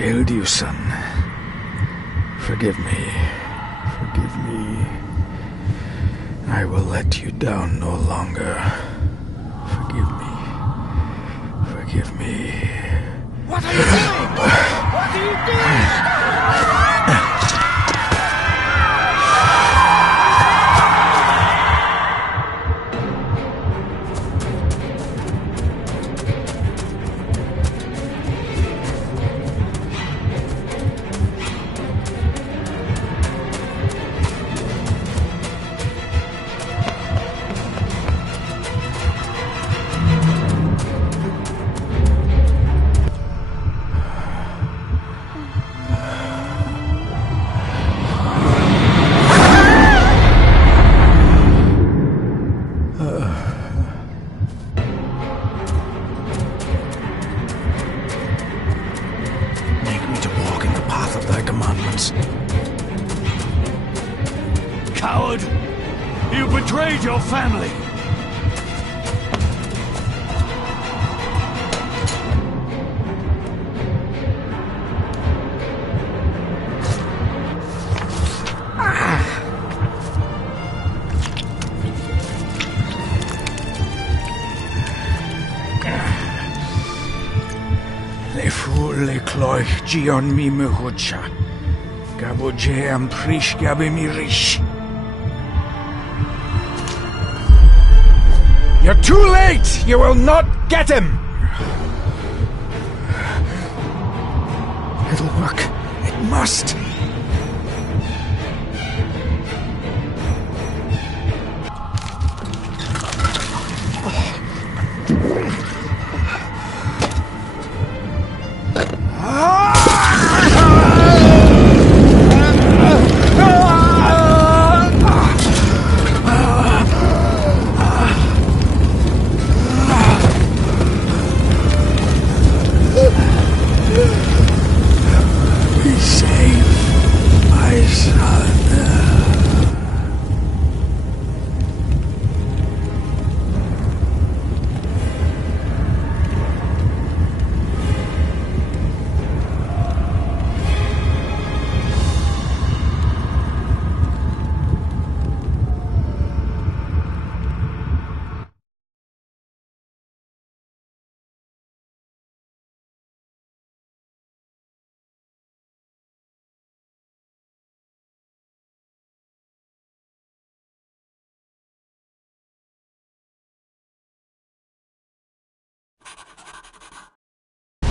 failed you, son. Forgive me. Forgive me. I will let you down no longer. Forgive me. Forgive me. What are you doing? What are you doing? Coward! You betrayed your family! Le fu le cloich gion mi mehucha. Gabo je am prish gabe mi rish. You're too late! You will not get him! It'll work. It must.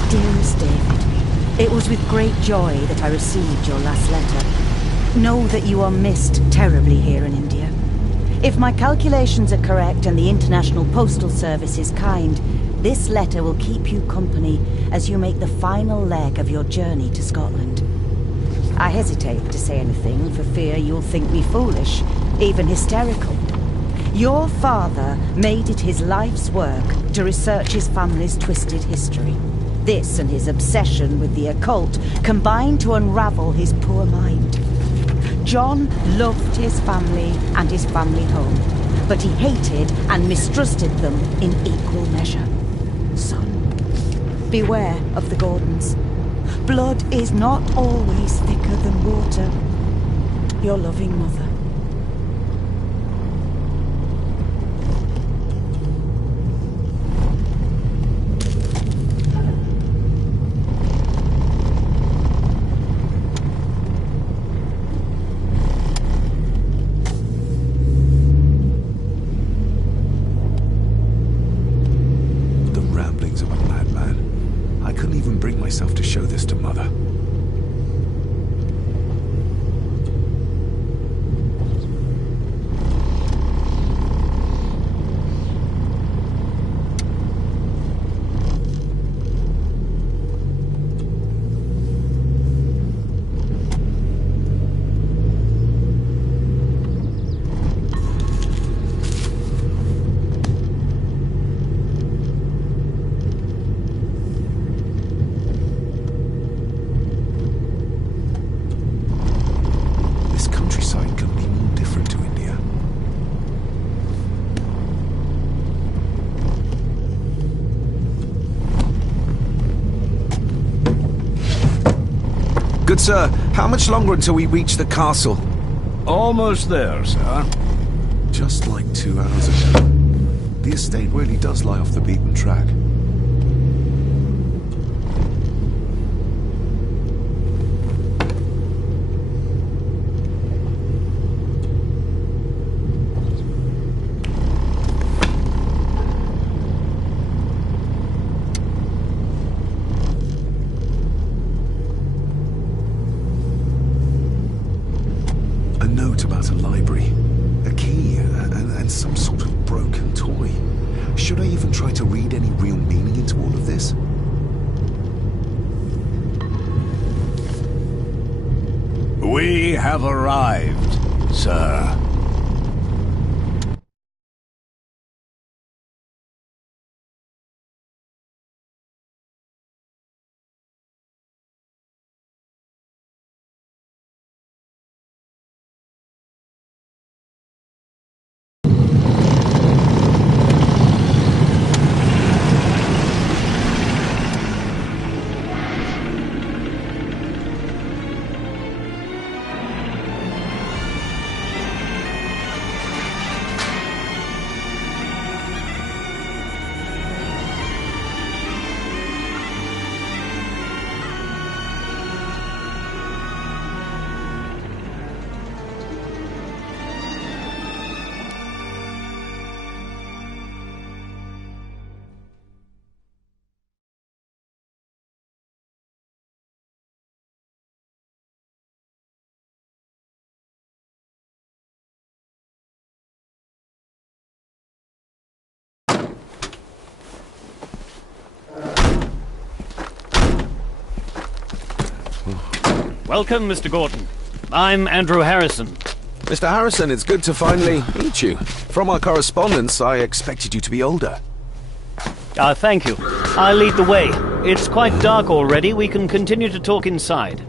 Dearest David, it was with great joy that I received your last letter. Know that you are missed terribly here in India. If my calculations are correct and the International Postal Service is kind, this letter will keep you company as you make the final leg of your journey to Scotland. I hesitate to say anything for fear you'll think me foolish, even hysterical. Your father made it his life's work to research his family's twisted history. This and his obsession with the occult combined to unravel his poor mind. John loved his family and his family home, but he hated and mistrusted them in equal measure. Son, beware of the Gordons. Blood is not always thicker than water. Your loving mother. Myself to show this to Mother. Good sir, how much longer until we reach the castle? Almost there, sir. Just like 2 hours ago. The estate really does lie off the beaten track. A note about a library, a key, and some sort of broken toy. Should I even try to read any real meaning into all of this? We have arrived, sir. Welcome, Mr. Gordon. I'm Andrew Harrison. Mr. Harrison, it's good to finally meet you. From our correspondence, I expected you to be older. Thank you. I'll lead the way. It's quite dark already. We can continue to talk inside.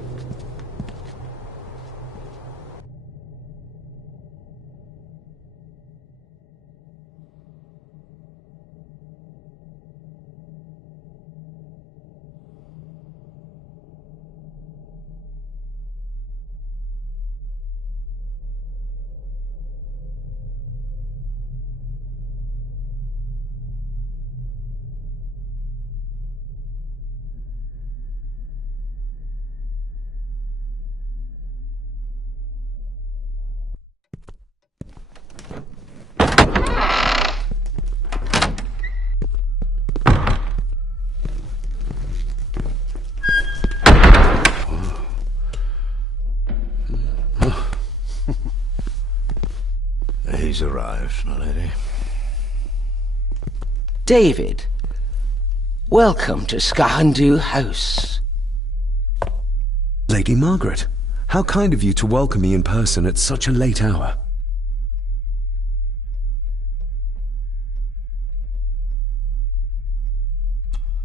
He's arrived, my lady. David, welcome to Skahandu House. Lady Margaret, how kind of you to welcome me in person at such a late hour.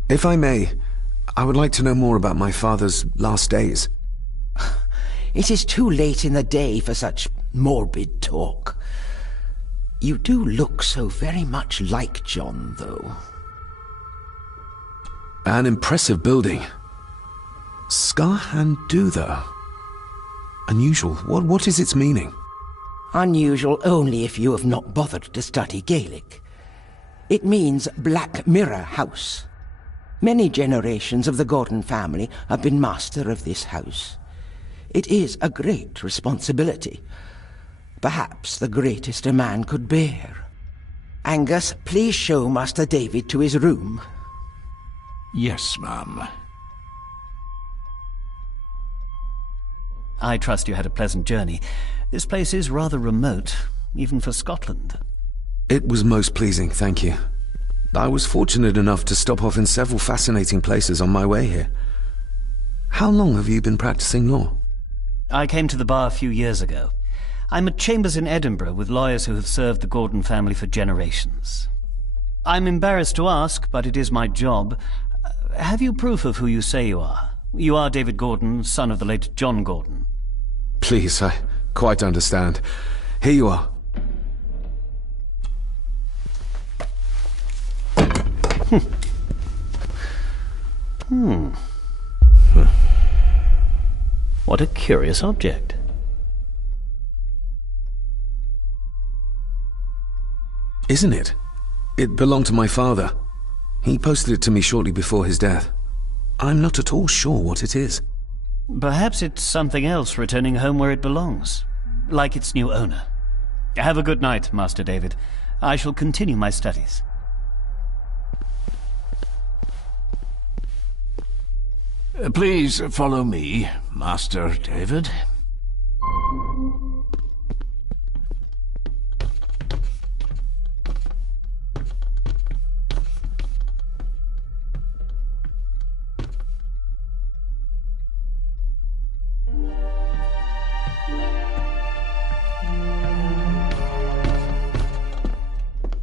If I may, I would like to know more about my father's last days. It is too late in the day for such morbid talk. You do look so very much like John, though. An impressive building. Skahandu, though. Unusual. What is its meaning? Unusual only if you have not bothered to study Gaelic. It means Black Mirror House. Many generations of the Gordon family have been master of this house. It is a great responsibility. Perhaps the greatest a man could bear. Angus, please show Master David to his room. Yes, ma'am. I trust you had a pleasant journey. This place is rather remote, even for Scotland. It was most pleasing, thank you. I was fortunate enough to stop off in several fascinating places on my way here. How long have you been practicing law? I came to the bar a few years ago. I'm at chambers in Edinburgh with lawyers who have served the Gordon family for generations. I'm embarrassed to ask, but it is my job. Have you proof of who you say you are? You are David Gordon, son of the late John Gordon. Please, I quite understand. Here you are. What a curious object. Isn't it? It belonged to my father. He posted it to me shortly before his death. I'm not at all sure what it is. Perhaps it's something else returning home where it belongs, like its new owner. Have a good night, Master David. I shall continue my studies. Please follow me, Master David.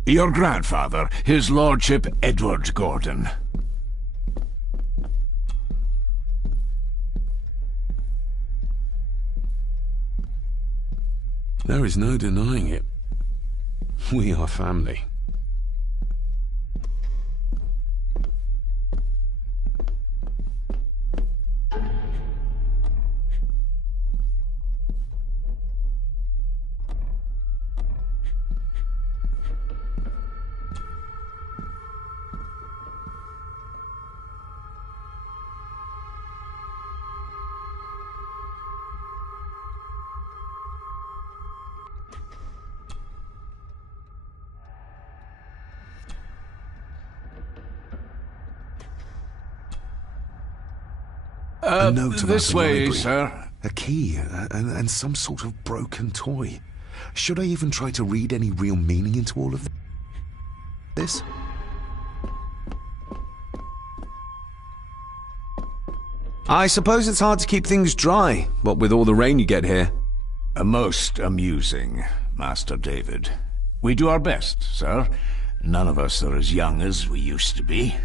Your grandfather, His Lordship Edward Gordon. There is no denying it. We are family. A note about This the way, library. sir. A key, and some sort of broken toy. Should I even try to read any real meaning into all of this? I suppose it's hard to keep things dry, what with all the rain you get here. Most amusing, Master David. We do our best, sir. None of us are as young as we used to be.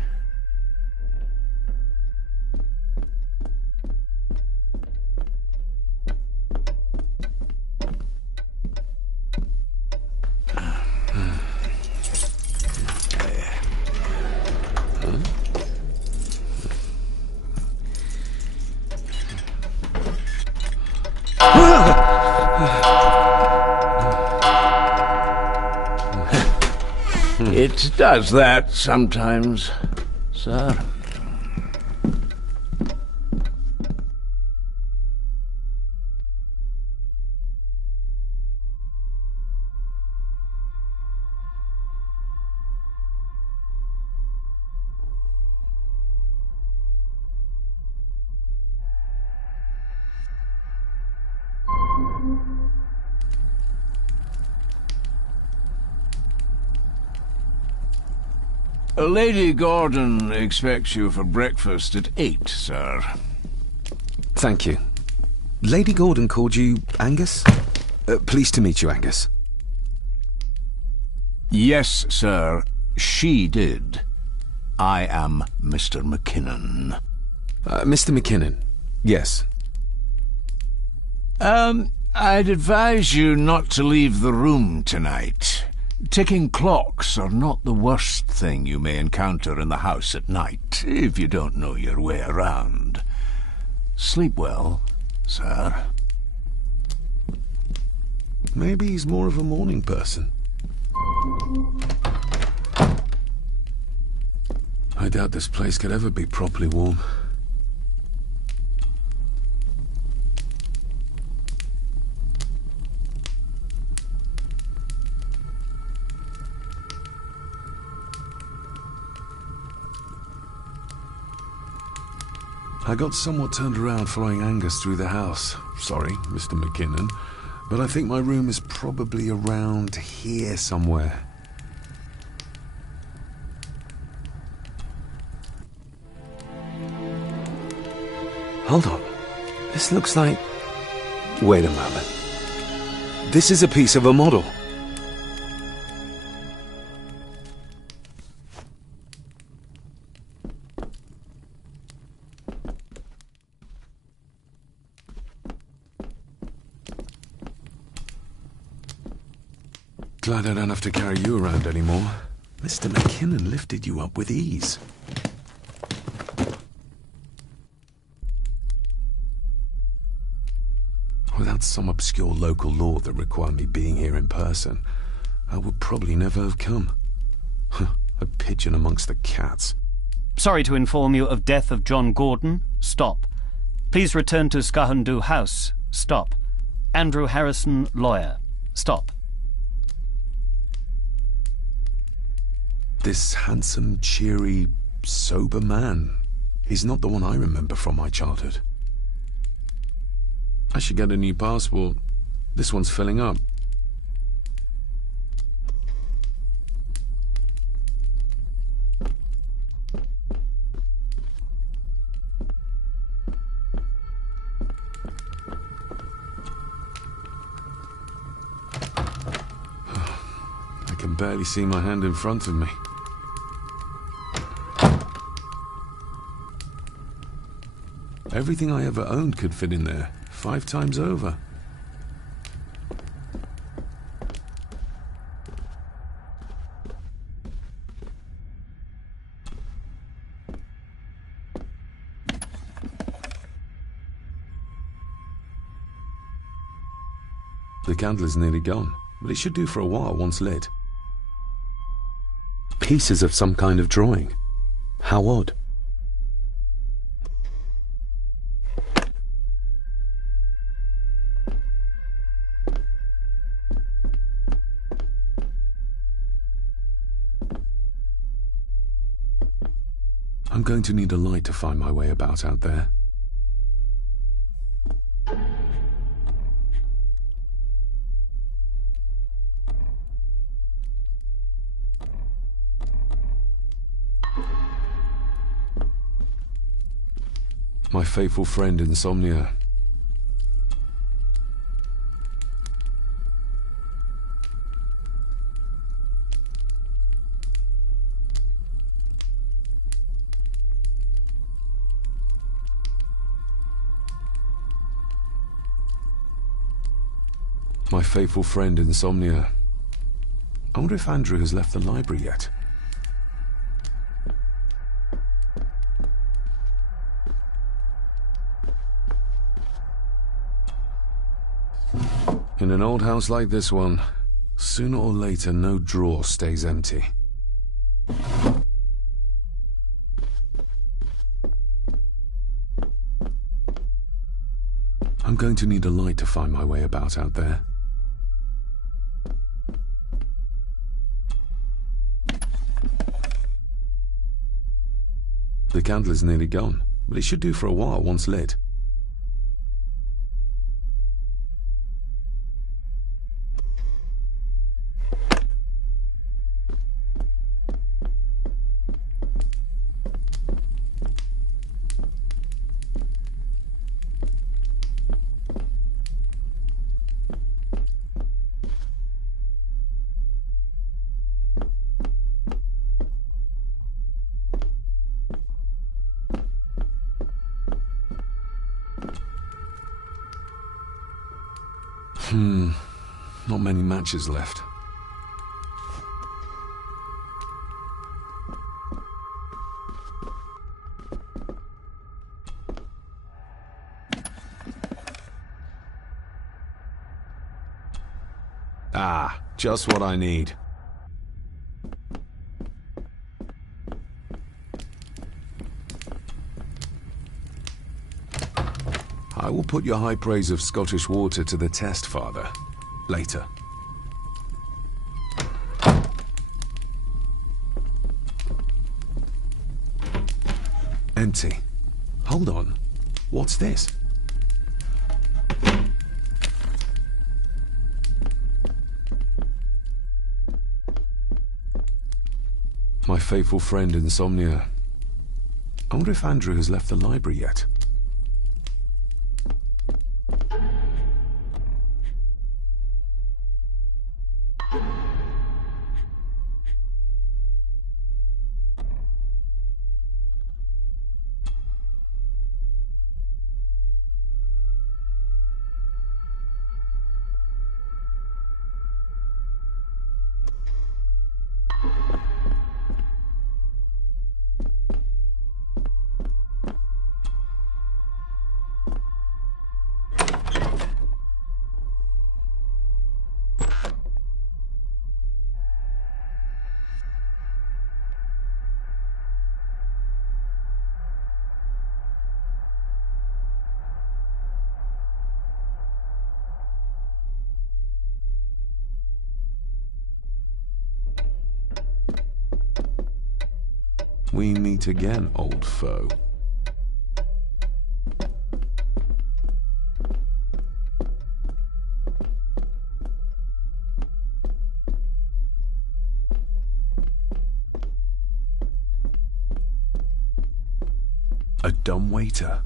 It does that sometimes, sir. Lady Gordon expects you for breakfast at 8, sir. Thank you. Lady Gordon called you Angus? Pleased to meet you, Angus. Yes, sir. She did. I am Mr. McKinnon. Mr. McKinnon. Yes. I'd advise you not to leave the room tonight. Ticking clocks are not the worst thing you may encounter in the house at night, if you don't know your way around. Sleep well, sir. Maybe he's more of a morning person. I doubt this place could ever be properly warm. I got somewhat turned around following Angus through the house. Sorry, Mr. McKinnon, but I think my room is probably around here somewhere. Hold on. This looks like... Wait a moment. This is a piece of a model. Glad I don't have to carry you around anymore. Mr. McKinnon lifted you up with ease. had some obscure local law that required me being here in person, I would probably never have come. A pigeon amongst the cats. Sorry to inform you of death of John Gordon. Stop. Please return to Skahundu House. Stop. Andrew Harrison, lawyer. Stop. This handsome, cheery, sober man. He's not the one I remember from my childhood. I should get a new passport. This one's filling up. I can barely see my hand in front of me. Everything I ever owned could fit in there, 5 times over. The candle is nearly gone, but it should do for a while once lit. Pieces of some kind of drawing. How odd. I'm going to need a light to find my way about out there. My faithful friend Insomnia. My faithful friend Insomnia. I wonder if Andrew has left the library yet. In an old house like this one, sooner or later no drawer stays empty. I'm going to need a light to find my way about out there. The candle is nearly gone, but it should do for a while once lit. Not many matches left. Ah, just what I need. I will put your high praise of Scottish water to the test, Father. Later. Empty. Hold on. What's this? My faithful friend Insomnia. I wonder if Andrew has left the library yet. We meet again, old foe. A dumbwaiter,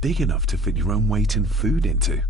big enough to fit your own weight and food into.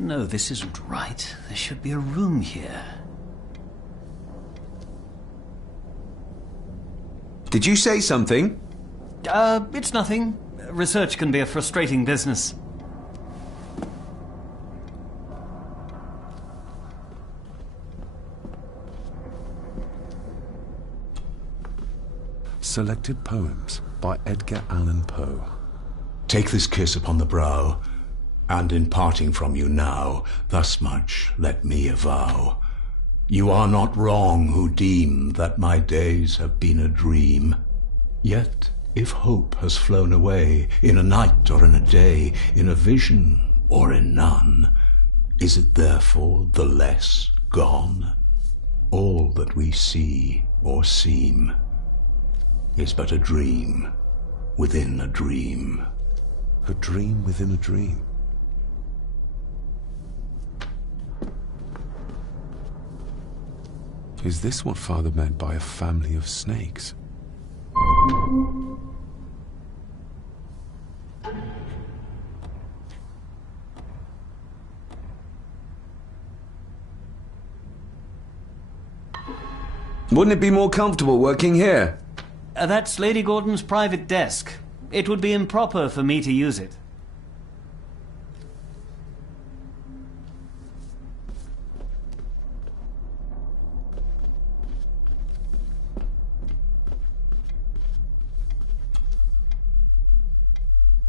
No, this isn't right. There should be a room here. Did you say something? It's nothing. Research can be a frustrating business. Selected Poems by Edgar Allan Poe. Take this kiss upon the brow, and in parting from you now, thus much let me avow. You are not wrong who deem that my days have been a dream. Yet, if hope has flown away, in a night or in a day, in a vision or in none, is it therefore the less gone? All that we see or seem is but a dream within a dream. A dream within a dream. Is this what Father meant by a family of snakes? Wouldn't it be more comfortable working here? That's Lady Gordon's private desk. It would be improper for me to use it.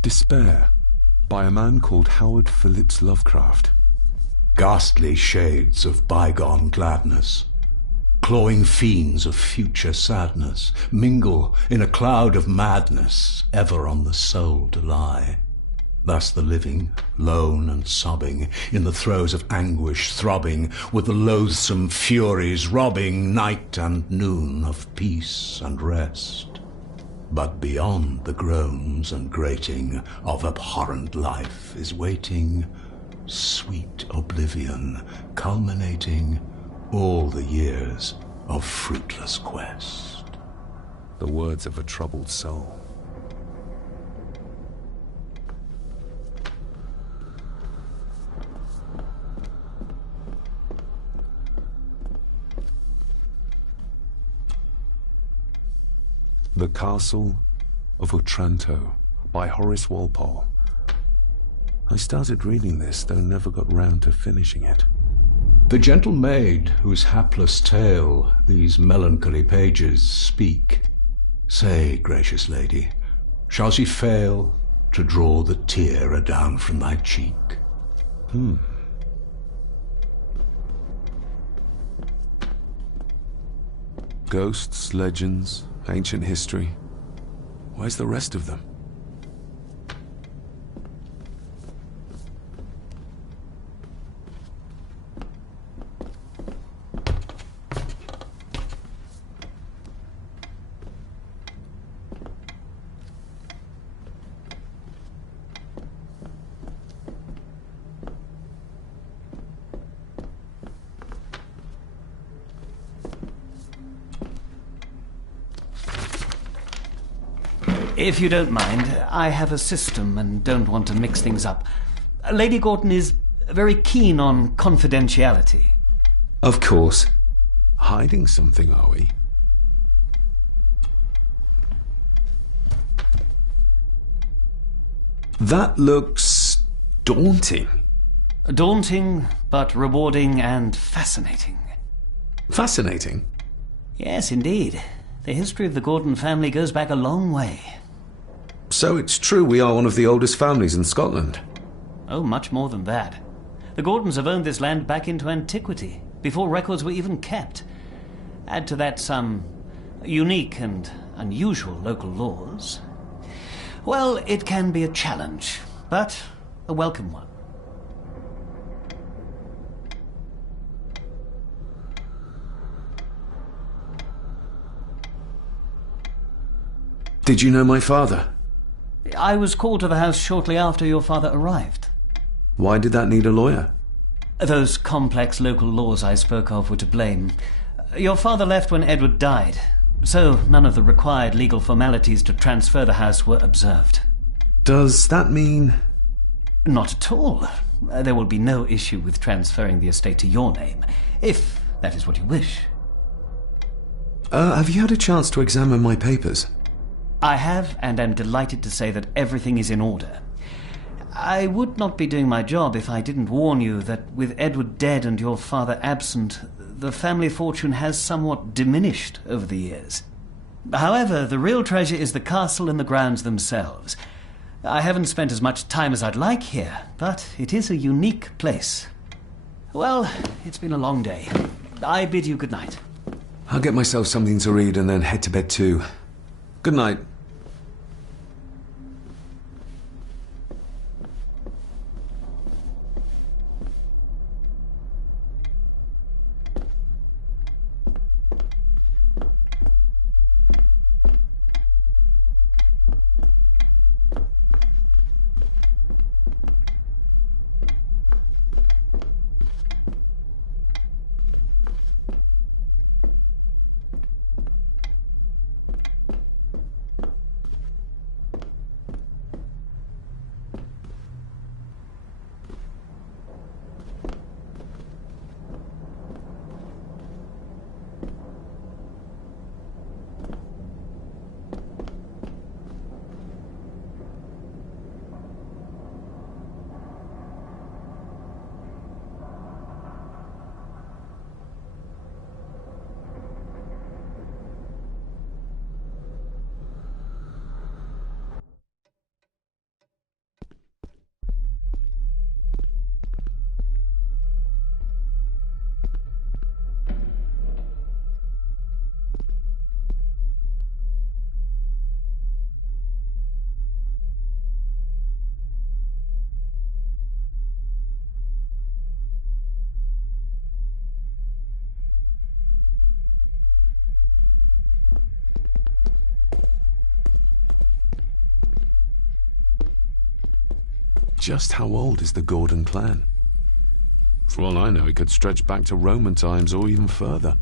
Despair, by a man called Howard Phillips Lovecraft. Ghastly shades of bygone gladness, clawing fiends of future sadness, mingle in a cloud of madness, ever on the soul to lie. Thus the living, lone and sobbing, in the throes of anguish throbbing, with the loathsome furies robbing night and noon of peace and rest. But beyond the groans and grating of abhorrent life is waiting sweet oblivion, culminating all the years of fruitless quest. The words of a troubled soul. The Castle of Otranto by Horace Walpole. I started reading this, though never got round to finishing it. The gentle maid whose hapless tale these melancholy pages speak, say, gracious lady, shall she fail to draw the tear adown from thy cheek? Ghosts, legends, ancient history. Where's the rest of them? If you don't mind, I have a system and don't want to mix things up. Lady Gordon is very keen on confidentiality. Of course. Hiding something, are we? That looks daunting. Daunting, but rewarding and fascinating. Fascinating. Yes, indeed. The history of the Gordon family goes back a long way. So it's true we are one of the oldest families in Scotland. Oh, much more than that. The Gordons have owned this land back into antiquity, before records were even kept. Add to that some unique and unusual local laws. Well, it can be a challenge, but a welcome one. Did you know my father? I was called to the house shortly after your father arrived. Why did that need a lawyer? Those complex local laws I spoke of were to blame. Your father left when Edward died, so none of the required legal formalities to transfer the house were observed. Does that mean... Not at all. There will be no issue with transferring the estate to your name, if that is what you wish. Have you had a chance to examine my papers? I have, and am delighted to say that everything is in order. I would not be doing my job if I didn't warn you that with Edward dead and your father absent, the family fortune has somewhat diminished over the years. However, the real treasure is the castle and the grounds themselves. I haven't spent as much time as I'd like here, but it is a unique place. Well, it's been a long day. I bid you good night. I'll get myself something to read and then head to bed too. Good night. Just how old is the Gordon clan? For all I know, it could stretch back to Roman times or even further.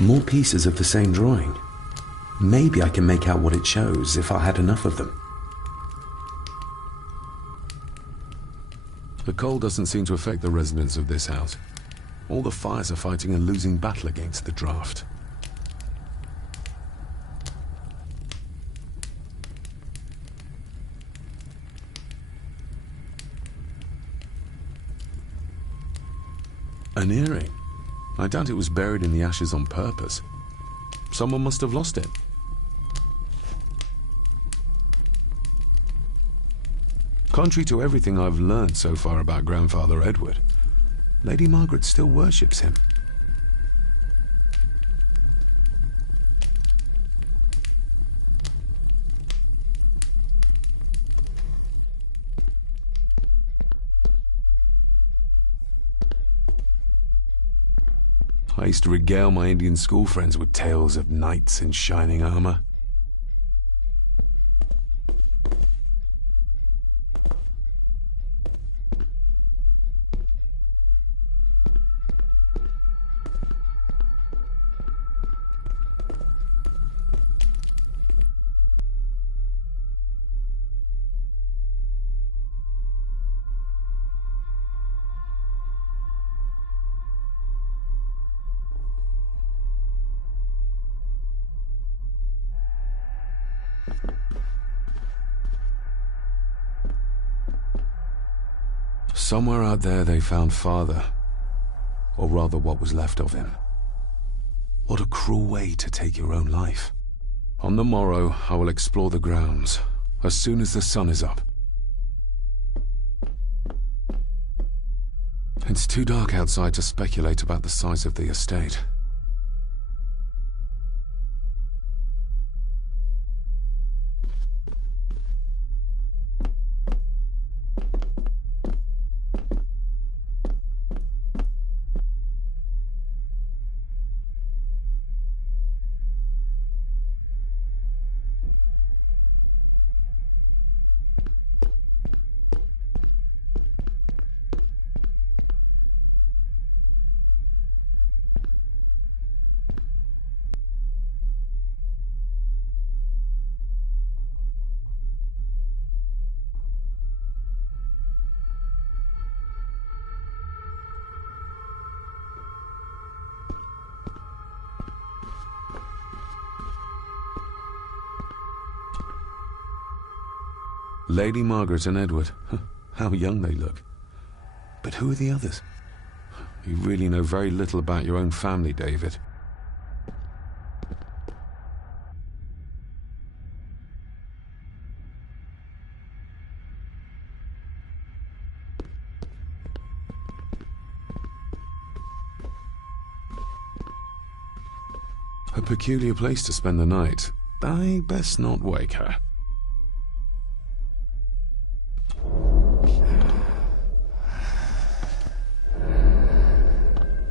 More pieces of the same drawing. Maybe I can make out what it shows if I had enough of them. The cold doesn't seem to affect the residents of this house. All the fires are fighting a losing battle against the draft. An earring. I doubt it was buried in the ashes on purpose. Someone must have lost it. Contrary to everything I've learned so far about Grandfather Edward, Lady Margaret still worships him. I used to regale my Indian school friends with tales of knights in shining armor. Somewhere out there they found Father. Or rather, what was left of him. What a cruel way to take your own life. On the morrow, I will explore the grounds, as soon as the sun is up. It's too dark outside to speculate about the size of the estate. Lady Margaret and Edward. How young they look. But who are the others? You really know very little about your own family, David. A peculiar place to spend the night. I best not wake her.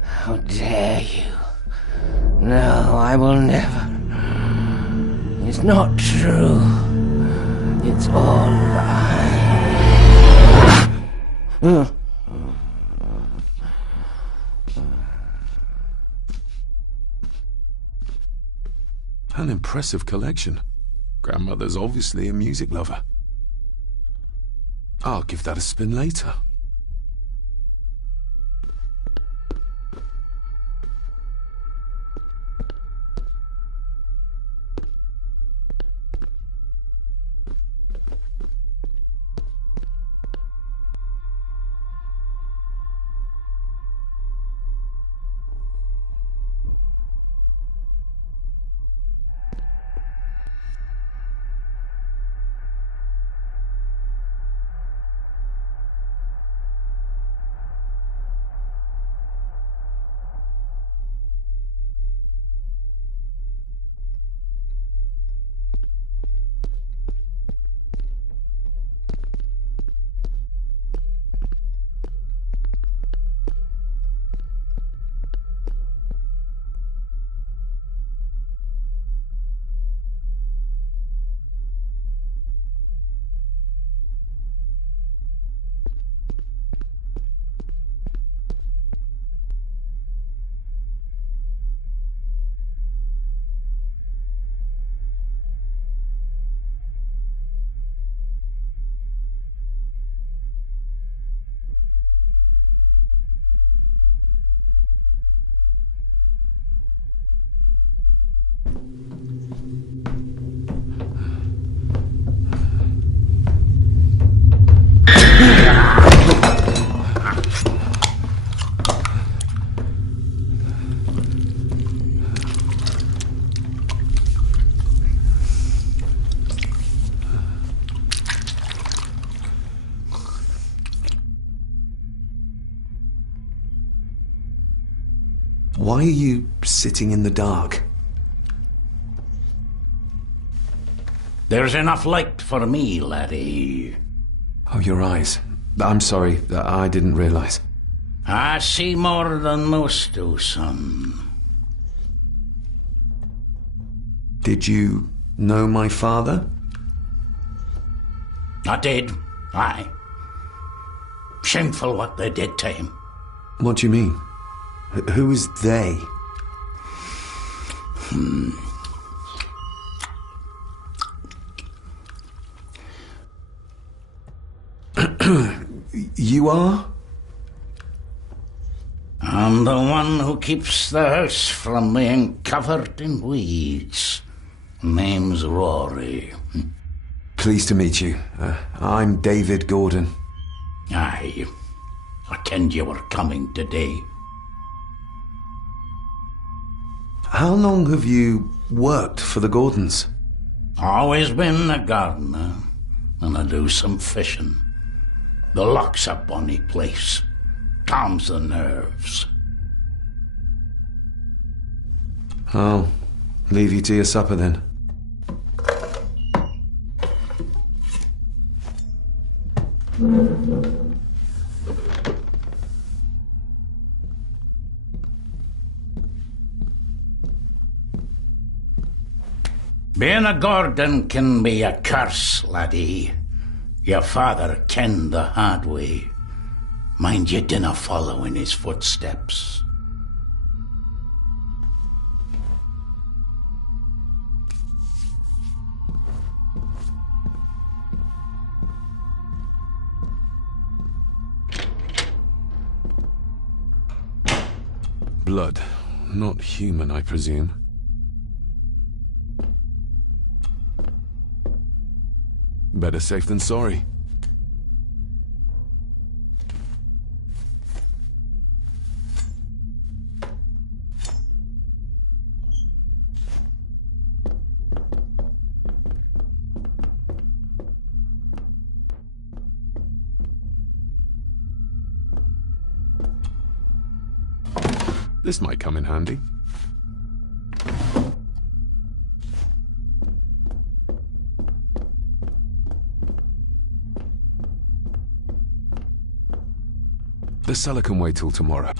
How dare you? No, I will never. It's not true. It's all lie. An impressive collection. Grandmother's obviously a music lover. I'll give that a spin later. Why are you sitting in the dark? There's enough light for me, laddie. Oh, your eyes. I'm sorry, I didn't realize. I see more than most do, son. Did you know my father? I did, aye. Shameful what they did to him. What do you mean? Who is they? You are? I'm the one who keeps the house from being covered in weeds. Name's Rory. Pleased to meet you. I'm David Gordon. Aye. I kenned you were coming today. How long have you worked for the Gordons? Always been a gardener, and I do some fishing. The loch's a bonny place. Calms the nerves. I'll leave you to your supper then. Being a Gordon can be a curse, laddie. Your father kenned the hard way. Mind you dinna follow in his footsteps. Blood, not human, I presume. Better safe than sorry. This might come in handy. The cellar can wait till tomorrow.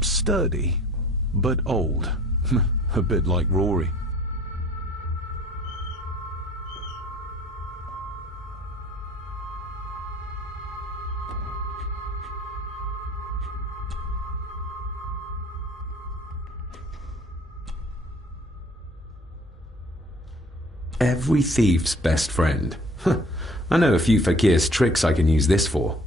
Sturdy, but old. A bit like Rory. Every thief's best friend. I know a few fakir's tricks I can use this for.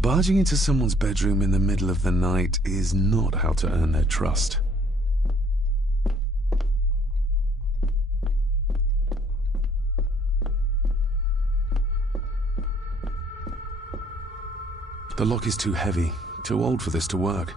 Barging into someone's bedroom in the middle of the night is not how to earn their trust. The lock is too heavy, too old for this to work.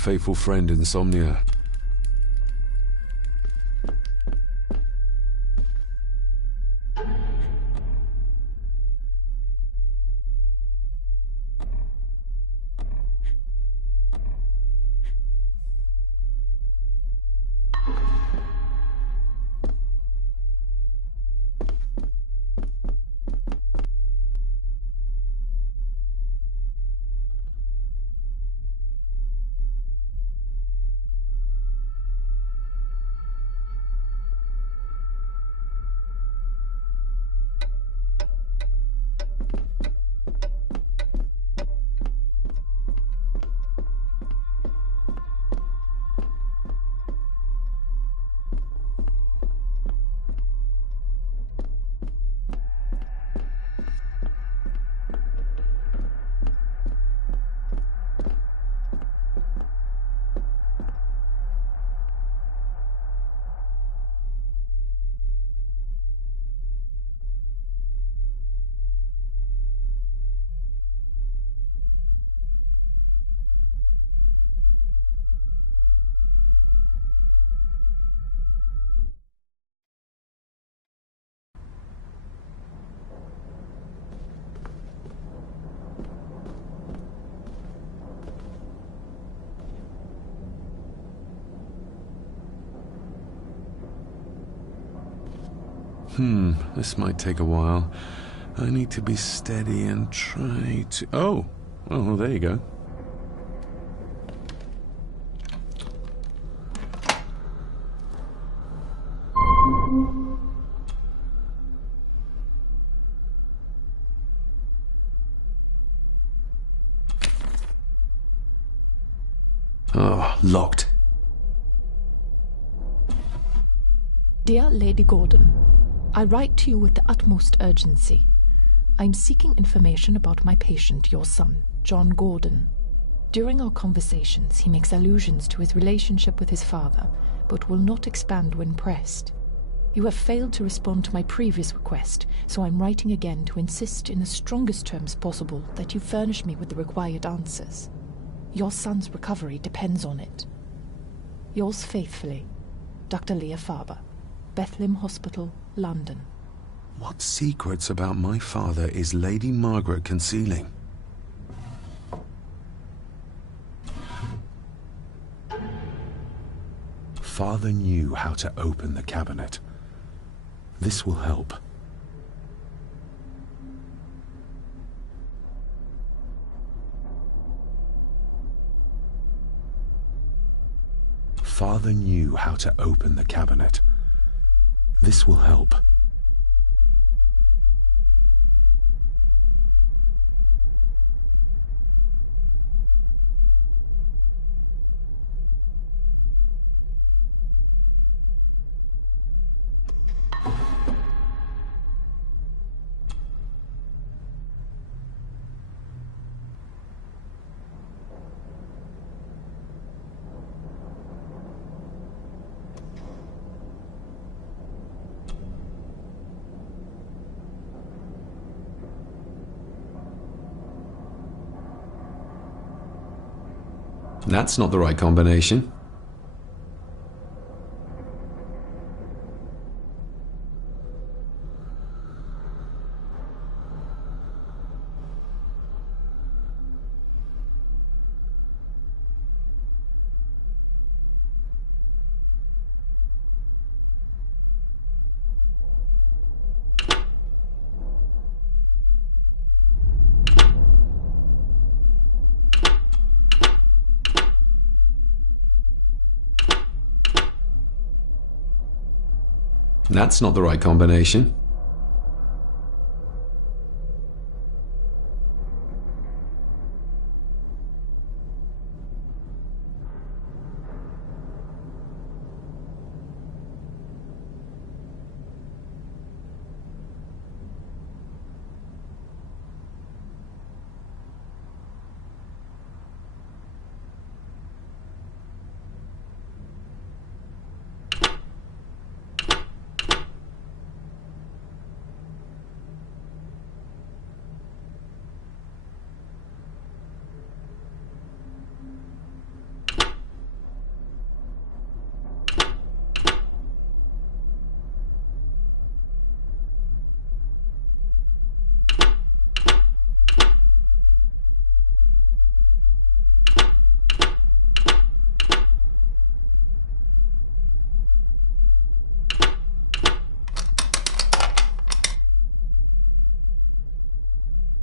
faithful friend Insomnia. This might take a while. I need to be steady and try to... Oh, well, there you go. Oh, locked. Dear Lady Gordon, I write to you with the utmost urgency. I am seeking information about my patient, your son, John Gordon. During our conversations, he makes allusions to his relationship with his father, but will not expand when pressed. You have failed to respond to my previous request, so I'm writing again to insist in the strongest terms possible that you furnish me with the required answers. Your son's recovery depends on it. Yours faithfully, Dr. Leah Farber, Bethlehem Hospital, London. What secrets about my father is Lady Margaret concealing? Father knew how to open the cabinet. This will help. Father knew how to open the cabinet. This will help. That's not the right combination. That's not the right combination.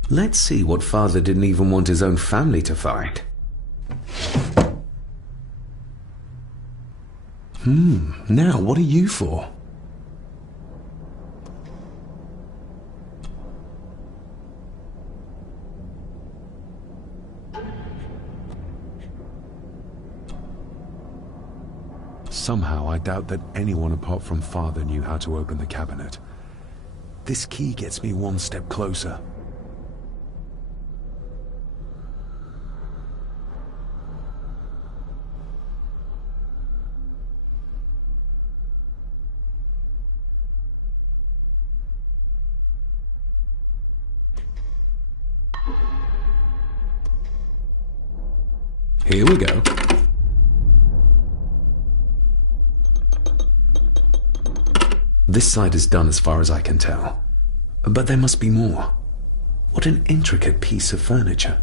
Let's see what Father didn't even want his own family to find. Now what are you for? Somehow I doubt that anyone apart from Father knew how to open the cabinet. This key gets me one step closer. Here we go. This side is done as far as I can tell. But there must be more. What an intricate piece of furniture.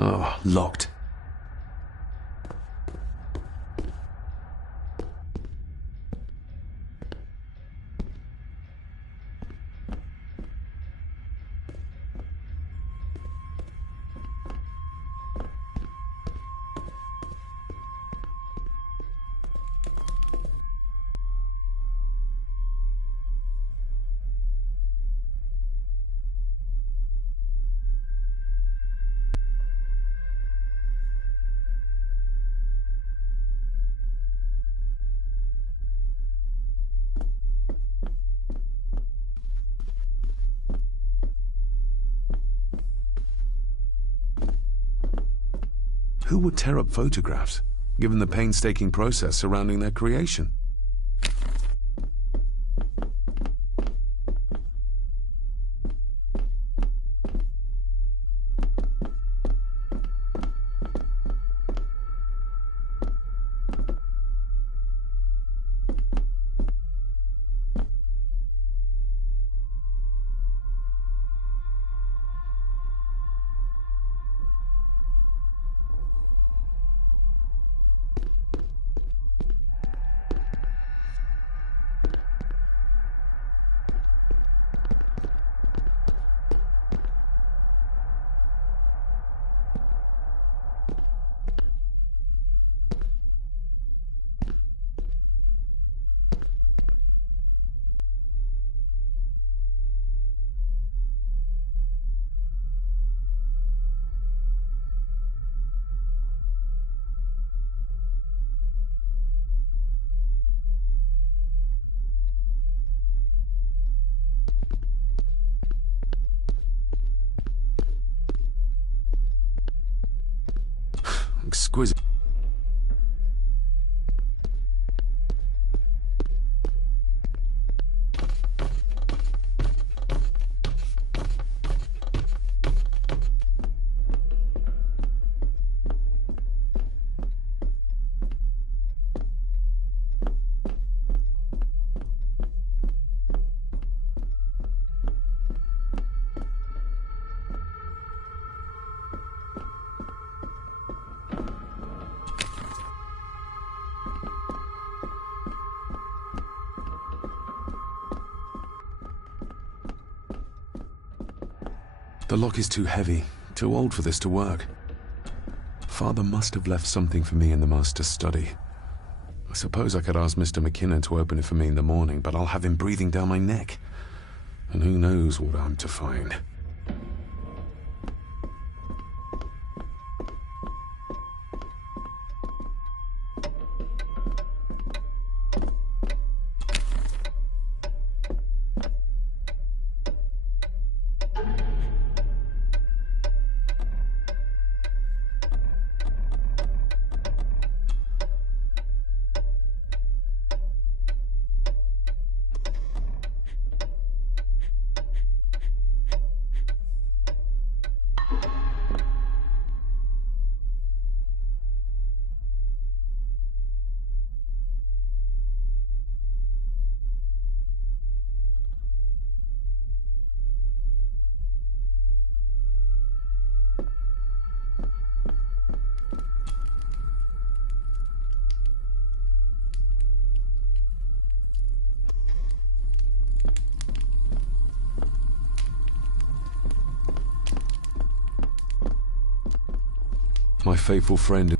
Oh, locked. Who would tear up photographs, given the painstaking process surrounding their creation? Exquisite. The lock is too heavy, too old for this to work. Father must have left something for me in the master's study. I suppose I could ask Mr. McKinnon to open it for me in the morning, but I'll have him breathing down my neck. And who knows what I'm to find. My faithful friend.